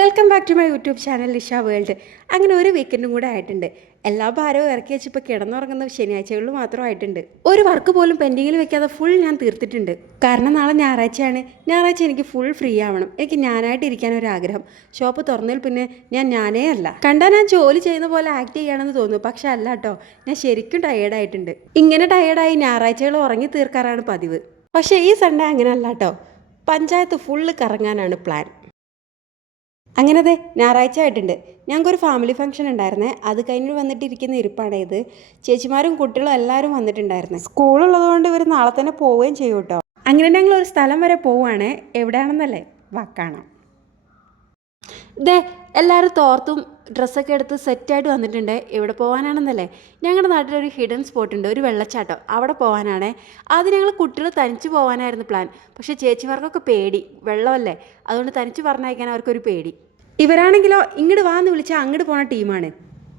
Welcome back to my YouTube channel Nisha world അങ്ങനെ ഒരു വീക്കെൻഡും കൂടെ ആയിട്ടുണ്ട്. എല്ലാ ഭാരവും ഇറക്കി വെച്ച് ഇപ്പോൾ കിടന്നുറങ്ങുന്ന ശനിയാഴ്ചകളിൽ മാത്രമായിട്ടുണ്ട് ഒരു വർക്ക് പോലും പെൻഡിങ്ങിൽ വെക്കാതെ ഫുൾ ഞാൻ തീർത്തിട്ടുണ്ട്. കാരണം നാളെ ഞായറാഴ്ചയാണ്. ഞായറാഴ്ച എനിക്ക് ഫുൾ ഫ്രീ ആവണം. എനിക്ക് ഞാനായിട്ട് ഇരിക്കാൻ ഒരു ആഗ്രഹം. ഷോപ്പ് തുറന്നതിൽ പിന്നെ ഞാൻ ഞാനേ അല്ല. കണ്ടാൽ ഞാൻ ജോലി ചെയ്യുന്ന പോലെ ആക്ട് ചെയ്യണമെന്ന് തോന്നുന്നു. പക്ഷെ അല്ല കേട്ടോ ഞാൻ ശരിക്കും ടയേർഡായിട്ടുണ്ട് ഇങ്ങനെ ടയേർഡായി ഞായറാഴ്ചകൾ ഉറങ്ങി തീർക്കാറാണ് പതിവ്. പക്ഷേ ഈ സൺഡേ അങ്ങനെ അല്ല കേട്ടോ പഞ്ചായത്ത് ഫുള്ള് കറങ്ങാനാണ് പ്ലാൻ അങ്ങനെ അതെ ഞായറാഴ്ച ആയിട്ടുണ്ട്. ഞങ്ങൾക്കൊരു ഫാമിലി ഫംഗ്ഷൻ ഉണ്ടായിരുന്നേ. അത് കഴിഞ്ഞ് വന്നിട്ടിരിക്കുന്ന ഇരിപ്പാണ് ഇത്. ചേച്ചിമാരും കുട്ടികളും എല്ലാവരും വന്നിട്ടുണ്ടായിരുന്നേ. സ്കൂളുള്ളതുകൊണ്ട് ഇവർ നാളെ തന്നെ പോവുകയും ചെയ്യും കേട്ടോ. അങ്ങനെ ഞങ്ങൾ ഒരു സ്ഥലം വരെ പോവുകയാണ്. എവിടെയാണെന്നല്ലേ? വാ കാണാം. ദേ എല്ലാവരും തോർത്തും ഡ്രസ്സൊക്കെ എടുത്ത് സെറ്റായിട്ട് വന്നിട്ടുണ്ട്. ഇവിടെ പോകാനാണെന്നല്ലേ ഞങ്ങളുടെ നാട്ടിലൊരു ഹിഡൻ സ്പോട്ട് ഉണ്ട്. ഒരു വെള്ളച്ചാട്ടം. അവിടെ പോകാനാണ് അത് ഞങ്ങൾ കുട്ടികൾ തനിച്ച് പോകാനായിരുന്നു പ്ലാൻ പക്ഷേ ചേച്ചിമാർക്കൊക്കെ പേടി. വെള്ളമല്ലേ? അതുകൊണ്ട് തനിച്ച് പറഞ്ഞയക്കാൻ അവർക്കൊരു പേടി. ഇവരാണെങ്കിലോ ഇങ്ങോട്ട് വാന്ന് വിളിച്ചാൽ അങ്ങോട്ട് പോണ ടീമാണ്.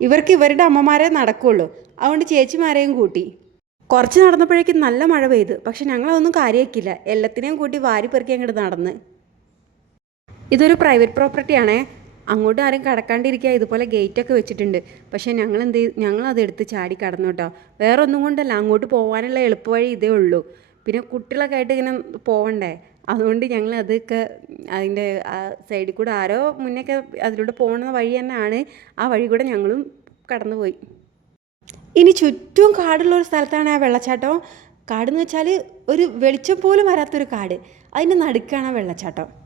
ഇവർക്ക് ഇവരുടെ അമ്മമാരെ നടക്കുള്ളൂ. അതുകൊണ്ട് ചേച്ചിമാരെയും കൂട്ടി. കുറച്ച് നടന്നപ്പോഴേക്കും നല്ല മഴ പെയ്തു. പക്ഷെ ഞങ്ങളതൊന്നും കാര്യമാക്കില്ല എല്ലാത്തിനെയും കൂട്ടി വാരി പെറുക്കി അങ്ങോട്ട് നടന്ന്. ഇതൊരു പ്രൈവറ്റ് പ്രോപ്പർട്ടിയാണേ അങ്ങോട്ട് ആരും കടക്കാണ്ടിരിക്കുക. ഇതുപോലെ ഗേറ്റൊക്കെ വെച്ചിട്ടുണ്ട്. പക്ഷേ ഞങ്ങൾ എന്ത് ഞങ്ങൾ അത് എടുത്ത് ചാടി കടന്നു കേട്ടോ. വേറെ ഒന്നും കൊണ്ടല്ല അങ്ങോട്ട് പോകാനുള്ള എളുപ്പവഴി ഇതേ ഉള്ളൂ. പിന്നെ കുട്ടികളൊക്കെ ആയിട്ട് ഇങ്ങനെ പോകണ്ടേ അതുകൊണ്ട് ഞങ്ങൾ അതൊക്കെ അതിന്റെ ആ സൈഡിൽ കൂടെ ആരോ മുന്നേക്കെ അതിലൂടെ പോകുന്ന വഴി തന്നെയാണ്. ആ വഴി കൂടെ ഞങ്ങളും കടന്നുപോയി. ഇനി ചുറ്റും കാടുള്ള ഒരു സ്ഥലത്താണ് ആ വെള്ളച്ചാട്ടം. കാടെന്ന് വെച്ചാൽ ഒരു വെളിച്ചം പോലും വരാത്തൊരു കാട്. അതിന്റെ നടുക്കാണ് ആ വെള്ളച്ചാട്ടം.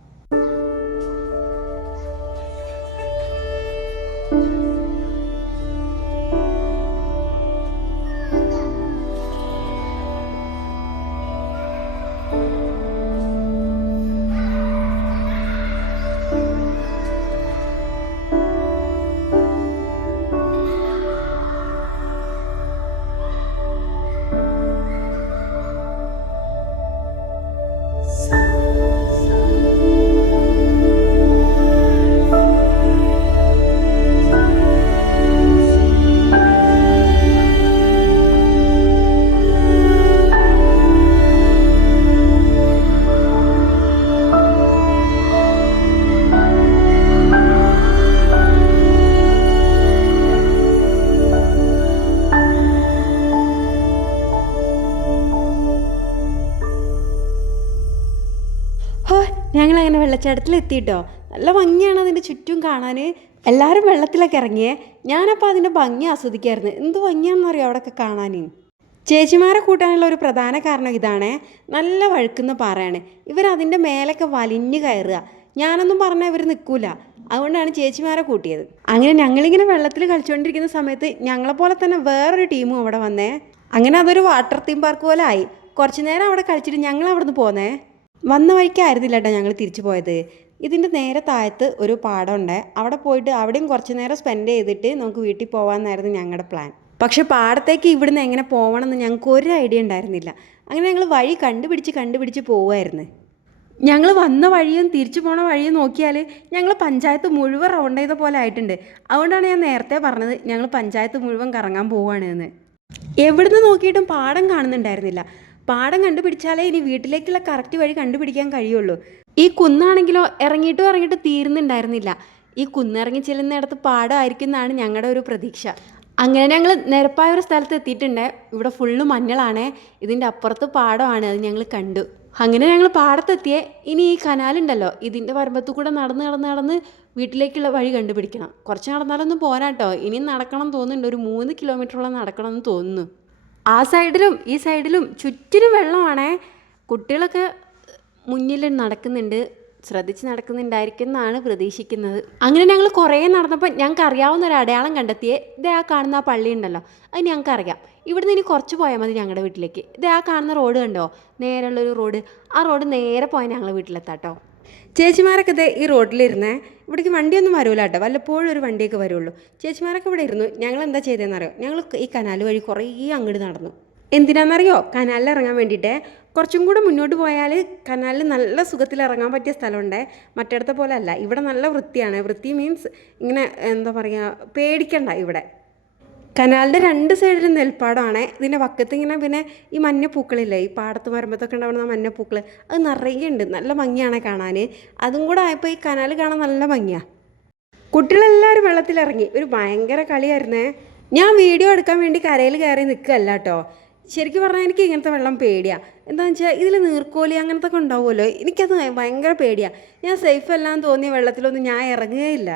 ഞങ്ങളങ്ങനെ വെള്ളച്ചാട്ടത്തിൽ എത്തിയിട്ടോ നല്ല ഭംഗിയാണ് അതിന്റെ ചുറ്റും കാണാൻ എല്ലാവരും വെള്ളത്തിലൊക്കെ ഇറങ്ങിയേ. ഞാനപ്പോൾ അതിന്റെ ഭംഗി ആസ്വദിക്കായിരുന്നു. എന്ത് ഭംഗിയാണെന്നറിയോ അവിടെയൊക്കെ കാണാൻ ചേച്ചിമാരെ കൂട്ടാനുള്ള ഒരു പ്രധാന കാരണം ഇതാണ്. നല്ല വഴുക്കുന്ന പാറയാണ്. ഇവർ ഇവരതിന്റെ മേലൊക്കെ വലിഞ്ഞു കയറുക. ഞാനൊന്നും പറഞ്ഞാൽ ഇവർ നിൽക്കൂല അതുകൊണ്ടാണ് ചേച്ചിമാരെ കൂട്ടിയത്. അങ്ങനെ ഞങ്ങളിങ്ങനെ വെള്ളത്തിൽ കളിച്ചുകൊണ്ടിരിക്കുന്ന സമയത്ത് ഞങ്ങളെപ്പോലെ തന്നെ വേറൊരു ടീമും അവിടെ വന്നേ. അങ്ങനെ അതൊരു വാട്ടർ തീം പാർക്ക് പോലെ ആയി. കുറച്ച് നേരം അവിടെ കളിച്ചിട്ട് ഞങ്ങൾ അവിടെ നിന്ന് പോന്നേ. വന്ന വഴിക്കായിരുന്നില്ല കേട്ടോ ഞങ്ങൾ തിരിച്ചു പോയത്. ഇതിന്റെ നേരെ താഴത്ത് ഒരു പാടമുണ്ട്. അവിടെ പോയിട്ട് അവിടെയും കുറച്ച് നേരം സ്പെൻഡ് ചെയ്തിട്ട് നമുക്ക് വീട്ടിൽ പോകാമെന്നായിരുന്നു ഞങ്ങളുടെ പ്ലാൻ പക്ഷെ പാടത്തേക്ക് ഇവിടുന്ന് എങ്ങനെ പോകണമെന്ന് ഞങ്ങൾക്ക് ഒരു ഐഡിയ ഉണ്ടായിരുന്നില്ല. അങ്ങനെ ഞങ്ങൾ വഴി കണ്ടുപിടിച്ച് കണ്ടുപിടിച്ച് പോവുമായിരുന്നു ഞങ്ങൾ വന്ന വഴിയും തിരിച്ചു പോണ വഴിയും നോക്കിയാൽ ഞങ്ങൾ പഞ്ചായത്ത് മുഴുവൻ റൗണ്ട് ചെയ്ത പോലെ ആയിട്ടുണ്ട്. അതുകൊണ്ടാണ് ഞാൻ നേരത്തെ പറഞ്ഞത് ഞങ്ങൾ പഞ്ചായത്ത് മുഴുവൻ കറങ്ങാൻ പോവുകയാണ് എന്ന് എവിടുന്ന് നോക്കിയിട്ടും പാടം കാണുന്നുണ്ടായിരുന്നില്ല. പാടം കണ്ടുപിടിച്ചാലേ ഇനി വീട്ടിലേക്കുള്ള കറക്റ്റ് വഴി കണ്ടുപിടിക്കാൻ കഴിയുള്ളൂ. ഈ കുന്നാണെങ്കിലോ ഇറങ്ങിയിട്ടും ഇറങ്ങിയിട്ട് തീരുന്നുണ്ടായിരുന്നില്ല. ഈ കുന്നിറങ്ങി ചെല്ലുന്നിടത്ത് പാടമായിരിക്കും എന്നാണ് ഞങ്ങളുടെ ഒരു പ്രതീക്ഷ. അങ്ങനെ ഞങ്ങൾ നിരപ്പായ ഒരു സ്ഥലത്ത് എത്തിയിട്ടുണ്ട്. ഇവിടെ ഫുള്ള് മഞ്ഞളാണേ. ഇതിന്റെ അപ്പുറത്ത് പാടമാണ്. അത് ഞങ്ങൾ കണ്ടു. അങ്ങനെ ഞങ്ങൾ പാടത്തെത്തിയേ ഇനി ഈ കനാലുണ്ടല്ലോ. ഇതിന്റെ വരമ്പത്തു കൂടെ നടന്ന് നടന്ന് നടന്ന് വീട്ടിലേക്കുള്ള വഴി കണ്ടുപിടിക്കണം. കുറച്ച് നടന്നാലൊന്നും പോരാട്ടോ. ഇനിയും നടക്കണം തോന്നുന്നുണ്ട്. ഒരു മൂന്ന് കിലോമീറ്ററോളം നടക്കണമെന്ന് തോന്നുന്നു. ആ സൈഡിലും ഈ സൈഡിലും ചുറ്റിനും വെള്ളമാണേ. കുട്ടികളൊക്കെ മുന്നിൽ നടക്കുന്നുണ്ട് ശ്രദ്ധിച്ച് നടക്കുന്നുണ്ടായിരിക്കും എന്നാണ് പ്രതീക്ഷിക്കുന്നത്. അങ്ങനെ ഞങ്ങൾ കുറേ നടന്നപ്പോൾ ഞങ്ങൾക്ക് അറിയാവുന്ന ഒരു അടയാളം കണ്ടെത്തിയേ. ഇതേ ആ കാണുന്ന ആ പള്ളി ഉണ്ടല്ലോ അത് ഞങ്ങൾക്ക് അറിയാം. ഇവിടുന്ന് ഇനി കുറച്ച് പോയാൽ മതി ഞങ്ങളുടെ വീട്ടിലേക്ക്. ഇതേ ആ കാണുന്ന റോഡ് കണ്ടോ? നേരെയുള്ളൊരു റോഡ്. ആ റോഡ് നേരെ പോയാൽ ഞങ്ങളുടെ വീട്ടിലെത്താം വീട്ടിലെത്താട്ടോ ചേച്ചിമാരൊക്കെ ഇതേ ഈ റോഡിലിരുന്നേ ഇവിടേക്ക് വണ്ടിയൊന്നും വരൂല കേട്ടോ. വല്ലപ്പോഴും ഒരു വണ്ടിയൊക്കെ വരുള്ളൂ. ചേച്ചിമാരൊക്കെ ഇവിടെ ഇരുന്നു. ഞങ്ങൾ എന്താ ചെയ്തതെന്നറിയോ ഞങ്ങൾ ഈ കനാൽ വഴി കുറേ അങ്ങോട്ട് നടന്നു. എന്തിനാണെന്നറിയോ കനാലിൽ ഇറങ്ങാൻ വേണ്ടിയിട്ട്. കുറച്ചും കൂടെ മുന്നോട്ട് പോയാൽ കനാലിൽ നല്ല സുഖത്തിൽ ഇറങ്ങാൻ പറ്റിയ സ്ഥലമുണ്ട്. മറ്റിടത്തെ പോലെ അല്ല. ഇവിടെ നല്ല വൃത്തിയാണ്. വൃത്തി മീൻസ് ഇങ്ങനെ എന്താ പറയുക പേടിക്കണ്ട ഇവിടെ. കനാലിന്റെ രണ്ട് സൈഡിലും നെൽപ്പാടമാണ് ഇതിന്റെ വക്കത്ത് ഇങ്ങനെ പിന്നെ ഈ മഞ്ഞപ്പൂക്കളില്ലേ ഈ പാടത്ത് മരമ്പത്തൊക്കെ ഉണ്ടാവുന്ന മഞ്ഞപ്പൂക്കൾ അത് നിറയെ ഉണ്ട്. നല്ല ഭംഗിയാണ് കാണാൻ അതും കൂടെ ആയപ്പോൾ ഈ കനാൽ കാണാൻ നല്ല ഭംഗിയാണ് കുട്ടികളെല്ലാവരും വെള്ളത്തിലിറങ്ങി. ഒരു ഭയങ്കര കളിയായിരുന്നേ. ഞാൻ വീഡിയോ എടുക്കാൻ വേണ്ടി കരയിൽ കയറി നിൽക്കുകയല്ല കേട്ടോ ശരിക്കും പറഞ്ഞാൽ എനിക്ക് ഇങ്ങനത്തെ വെള്ളം പേടിയാണ് എന്താണെന്ന് വെച്ചാൽ ഇതിൽ നീർക്കോലി അങ്ങനത്തെ ഒക്കെ ഉണ്ടാവുമല്ലോ. എനിക്കത് ഭയങ്കര പേടിയാണ് ഞാൻ സേഫ് അല്ലാന്ന് തോന്നിയ വെള്ളത്തിലൊന്നും ഞാൻ ഇറങ്ങുകയില്ല.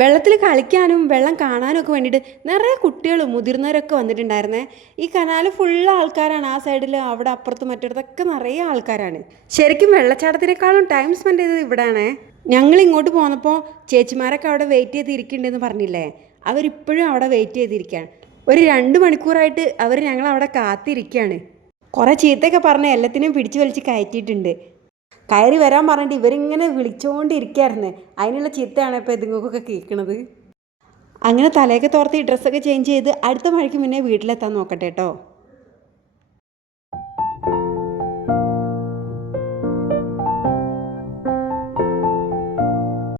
വെള്ളത്തിൽ കളിക്കാനും വെള്ളം കാണാനും ഒക്കെ വേണ്ടിയിട്ട് നിറയെ കുട്ടികളും മുതിർന്നവരൊക്കെ വന്നിട്ടുണ്ടായിരുന്നേ. ഈ കനാൽ ഫുള്ള് ആൾക്കാരാണ്. ആ സൈഡിൽ അവിടെ അപ്പുറത്തും മറ്റിടത്തൊക്കെ നിറയെ ആൾക്കാരാണ്. ശരിക്കും വെള്ളച്ചാട്ടത്തിനേക്കാളും ടൈം സ്പെൻഡ് ചെയ്തത് ഇവിടെയാണേ ഞങ്ങൾ ഇങ്ങോട്ട് പോന്നപ്പോൾ ചേച്ചിമാരൊക്കെ അവിടെ വെയിറ്റ് ചെയ്തിരിക്കുന്നുണ്ടെന്ന് പറഞ്ഞില്ലേ? അവരിപ്പോഴും അവിടെ വെയിറ്റ് ചെയ്തിരിക്കുകയാണ്. ഒരു രണ്ട് മണിക്കൂറായിട്ട് അവർ ഞങ്ങൾ അവിടെ കാത്തിരിക്കുകയാണ്. കുറേ ചീത്തയൊക്കെ പറഞ്ഞ് എല്ലാത്തിനും പിടിച്ചു വലിച്ച് കയറ്റിയിട്ടുണ്ട്. കയറി വരാൻ പറഞ്ഞിട്ട് ഇവരിങ്ങനെ വിളിച്ചുകൊണ്ടിരിക്കുകയായിരുന്നു അതിനുള്ള ചിത്തയാണ് ഇപ്പോൾ ഇതുങ്ങൾക്കൊക്കെ കേൾക്കണത്? അങ്ങനെ തലയൊക്കെ തോർത്തി ഡ്രസ്സൊക്കെ ചേഞ്ച് ചെയ്ത് അടുത്ത മഴയ്ക്ക് മുന്നേ വീട്ടിലെത്താൻ നോക്കട്ടെ കേട്ടോ